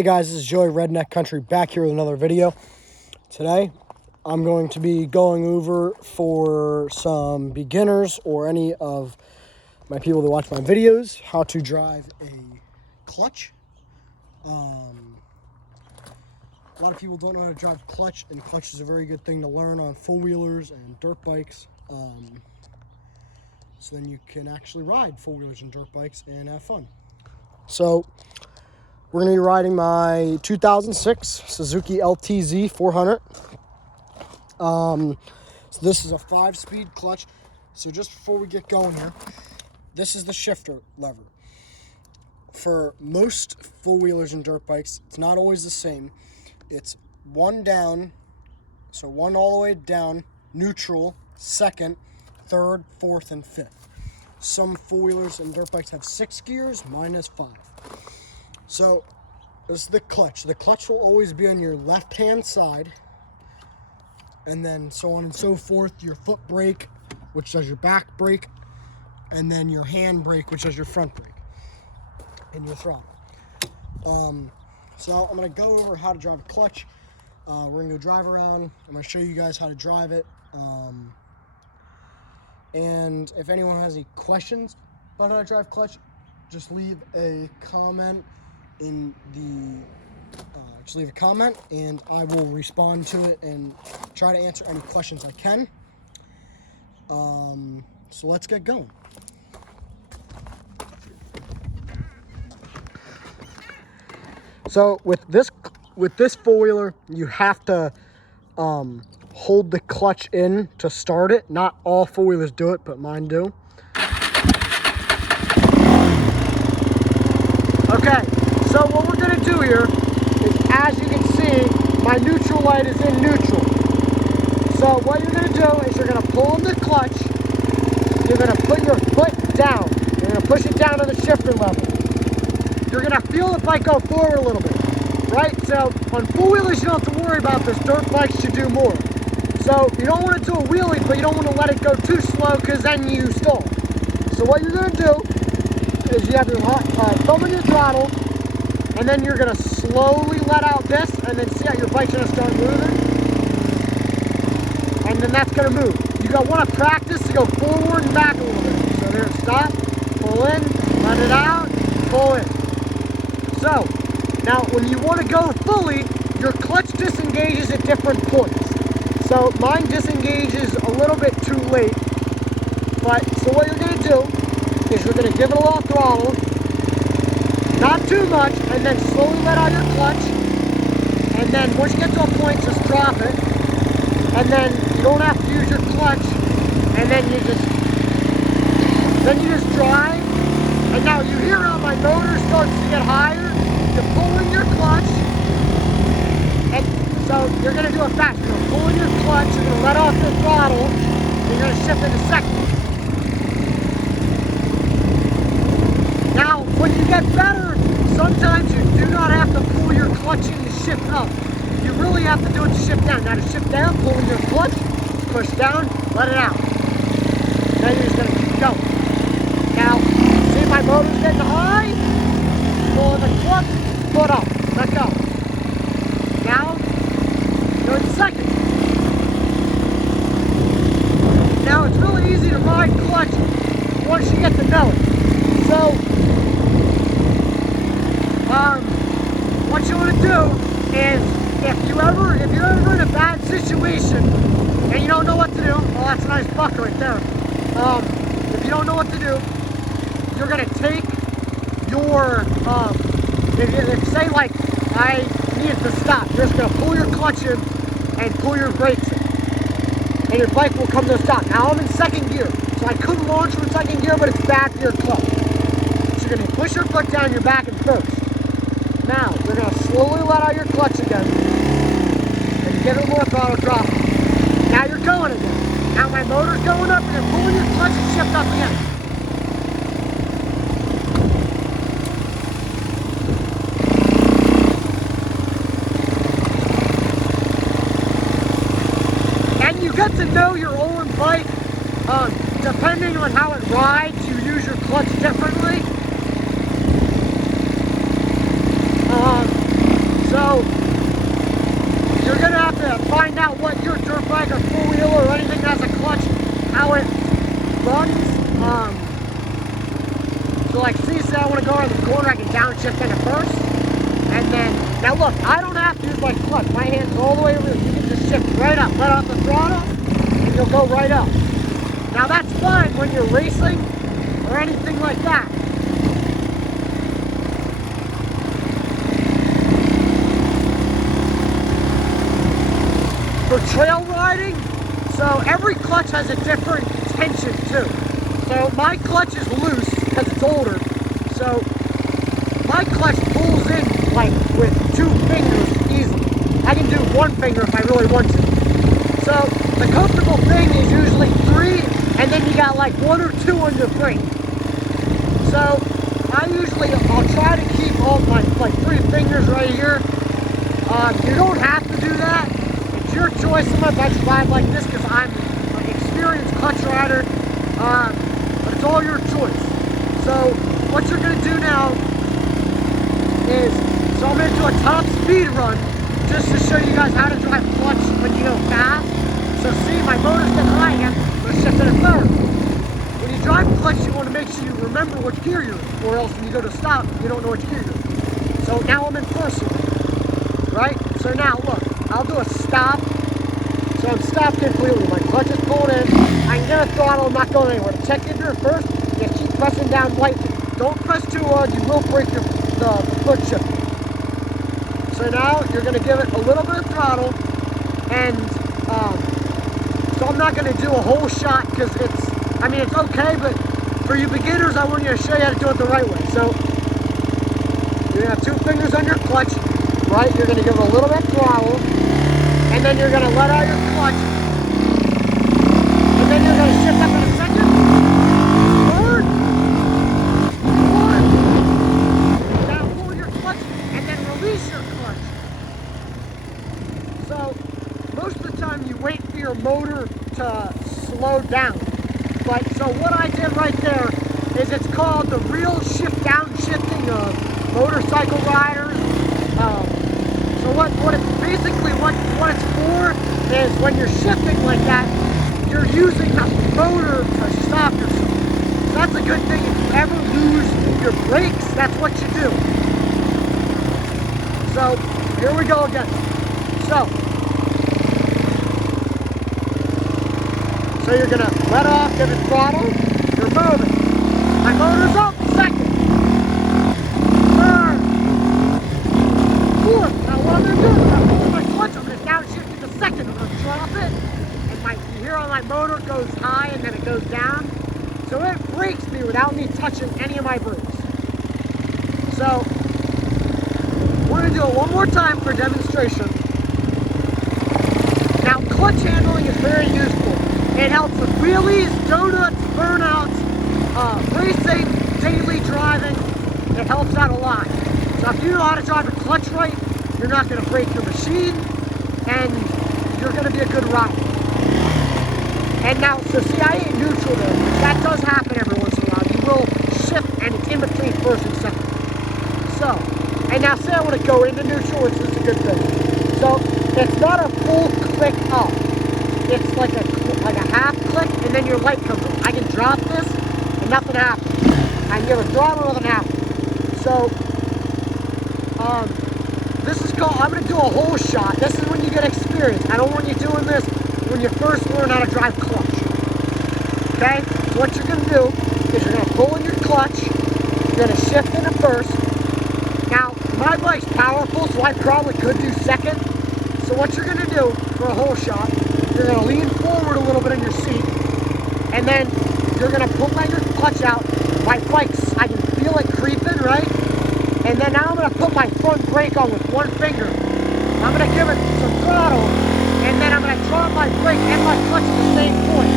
Hey guys, this is Joey Redneck Country back here with another video. Today, I'm going to be going over for some beginners or any of my people that watch my videos how to drive a clutch. A lot of people don't know how to drive clutch, and clutch is a very good thing to learn on four-wheelers and dirt bikes. So then you can actually ride four-wheelers and dirt bikes and have fun. So we're going to be riding my 2006 Suzuki LTZ 400. So this is a 5-speed clutch. So just before we get going here, this is the shifter lever. For most four-wheelers and dirt bikes, it's not always the same. It's one down, so one all the way down, neutral, second, third, fourth, and fifth. Some four-wheelers and dirt bikes have 6 gears, mine has 5. So this is the clutch. The clutch will always be on your left-hand side, and then so on and so forth. Your foot brake, which does your back brake, and then your hand brake, which does your front brake, and your throttle. So I'm going to go over how to drive a clutch. We're going to go drive around. I'm going to show you guys how to drive it. And if anyone has any questions about how to drive clutch, just leave a comment in the and I will respond to it and try to answer any questions I can. So let's get going. So with this four-wheeler, you have to hold the clutch in to start it. Not all four-wheelers do it, but mine do. Okay, so what we're going to do here is, as you can see, my neutral light is in neutral. So what you're going to do is you're going to pull in the clutch, you're going to put your foot down, you're going to push it down to the shifter level. You're going to feel the bike go forward a little bit, right? So on four-wheelers, you don't have to worry about this. Dirt bikes should do more. So you don't want to do a wheelie, but you don't want to let it go too slow because then you stall. So what you're going to do is you have your thumb on your throttle, and then you're going to slowly let out this, and then see how your bike's going to start moving. And then that's going to move. You want to practice to go forward and back a little bit. So there, stop, pull in, let it out, pull in. So, now when you want to go fully, your clutch disengages at different points. So mine disengages a little bit too late. But, so what you're going to do is you're going to give it a little throttle, not too much, and then slowly let out your clutch. And then once you get to a point, just drop it. And then you don't have to use your clutch. And then you just drive. And now you hear how my motor starts to get higher. You're pulling your clutch. And so you're going to do it fast. You're going to pull in your clutch. You're going to let off your throttle. And you're going to shift into second. Now, when you get better, sometimes you do not have to pull your clutch in to shift up. You really have to do it to shift down. Now to shift down, pull in your clutch, push down, let it out. Then you're just going to keep going. Now, see my motor's getting high? Pull in the clutch, foot up, let go. Now, you're in second. Now it's really easy to ride clutch once you get to know it. So, what you want to do is, if you're ever in a bad situation and you don't know what to do, well, that's a nice buck right there. If you don't know what to do, you're going to take your, if say like I need to stop, you're just going to pull your clutch in and pull your brakes in. And your bike will come to a stop. Now I'm in second gear, so I couldn't launch from second gear, but it's bad for your clutch. So you're going to push your foot down, you're back in first. Now, you're going to slowly let out your clutch again, and give it more throttle, drop it. Now you're going again. Now my motor's going up, and you're pulling your clutch and shift up again. And you get to know your own bike. Depending on how it rides, you use your clutch differently. to find out what your dirt bike or four-wheeler or anything that has a clutch, how it runs. So like, say I want to go around the corner, I can downshift in it first. And then, now look, I don't have to use my clutch. My hand's all the way over. You can just shift right up, let off the throttle, and you'll go right up. Now that's fine when you're racing or anything like that. For trail riding, so every clutch has a different tension too. So my clutch is loose because it's older. So my clutch pulls in like with 2 fingers easily. I can do 1 finger if I really want to. So the comfortable thing is usually 3, and then you got like 1 or 2 on your brake. So I'll try to keep all my like 3 fingers right here. You don't have to do that. It's your choice. Sometimes I just ride like this because I'm an experienced clutch rider. But it's all your choice. So what you're gonna do now is, so I'm gonna do a top speed run just to show you guys how to drive clutch when you go fast. So see, my motor's getting high again, we're shifting it third. When you drive clutch, you want to make sure you remember which gear you're in, or else when you go to stop, you don't know which gear you're in. So now I'm in first one, right? So now look, I'll do a stop. So I'm stopped completely, my clutch is pulled in, I can get a throttle, I'm not going anywhere. To check if you're first, you keep pressing down lightly. Don't press too hard, you will break the foot shift. So now you're going to give it a little bit of throttle, and so I'm not going to do a whole shot because it's okay, but for you beginners, I want you to show you how to do it the right way. So you're going to have 2 fingers on your clutch, right? You're going to give it a little bit of throttle, and then you're going to let out your clutch, and then you're going to shift up in a second, third, 1, now pull your clutch, and then release your clutch. So most of the time you wait for your motor to slow down. But so what I did right there is, it's called the real shift downshifting of motorcycle riders. So what it's basically what it's for is, when you're shifting like that, you're using the motor to stop yourself. So that's a good thing. If you ever lose your brakes, that's what you do. So here we go again. So you're gonna let off, give it throttle, you're moving. My motor's up, second, third, fourth. Now what I'm gonna do is, I'm gonna pull my clutch, I'm gonna downshift to the second, I'm gonna drop it, and you hear how my motor goes high and then it goes down. So it brakes me without me touching any of my brakes. So we're gonna do it one more time for demonstration. Now clutch handling is very useful. It helps with wheelies, donuts, burnouts, racing, daily driving. It helps out a lot. So if you know how to drive a clutch right, you're not going to break your machine, and you're going to be a good rider. And now, so see, I ain't neutral there, which that does happen every once in a while. You will shift, and it's in between first and second. So, and now say I want to go into neutral, which is a good thing. So it's not a full click up. It's like a half click, and then your light comes on. I can drop this, and nothing happens. I can give a throttle, nothing happens. So, this is called, I'm going to do a whole shot. This is when you get experience. I don't want you doing this when you first learn how to drive clutch. Okay? So what you're going to do is, you're going to pull in your clutch, you're going to shift into first. Now, my bike's powerful, so I probably could do second. So what you're going to do for a whole shot, you're going to lean forward a little bit in your seat, and then you're going to pull your clutch out. My bike's, I can feel it creeping, right? And then now I'm going to put my front brake on with 1 finger. I'm going to give it some throttle, and then I'm going to drop my brake and my clutch at the same point.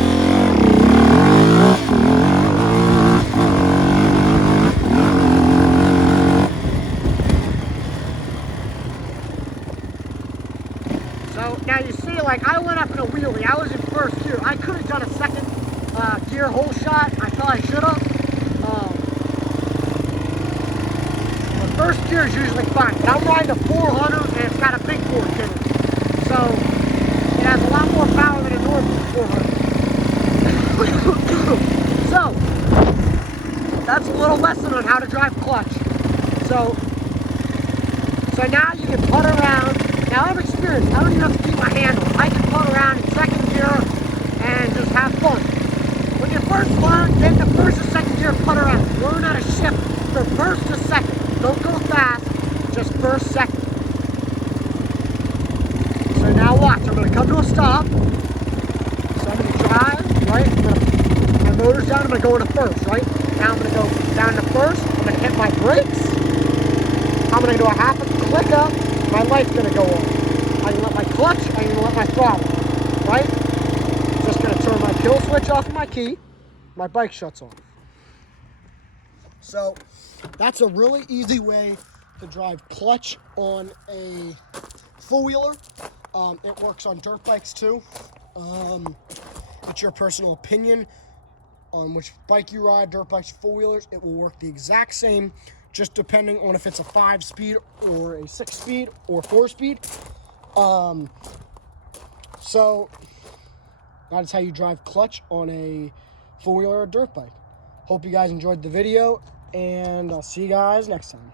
So now you see, like, I went up in a wheelie. I was in first gear. I could have done a second gear whole shot. I thought I should have. But first gear is usually fine. But I'm riding a 400, and it's got a big fork in it. So So now you can putt around. Now I'm experienced. I don't even have to keep my handle. I can putt around in second gear and just have fun. When you first learn, then the first or second gear putt around. Learn how to shift from first to second. Don't go fast, just first, second. So now watch. I'm going to come to a stop. So I'm going to drive, right? My motor's down. I'm going to go into first, right? Now I'm going to go down to first. I'm going to hit my brakes. I'm going to do a half a click up. My light's going to go on. I'm going to let my clutch. I'm going to let my throttle, right? Just going to turn my kill switch off of my key. My bike shuts off. So that's a really easy way to drive clutch on a four-wheeler. It works on dirt bikes too. It's your personal opinion on which bike you ride, dirt bikes, four-wheelers. It will work the exact same, just depending on if it's a 5-speed or a 6-speed or 4-speed. So that is how you drive clutch on a four-wheeler or dirt bike. Hope you guys enjoyed the video, and I'll see you guys next time.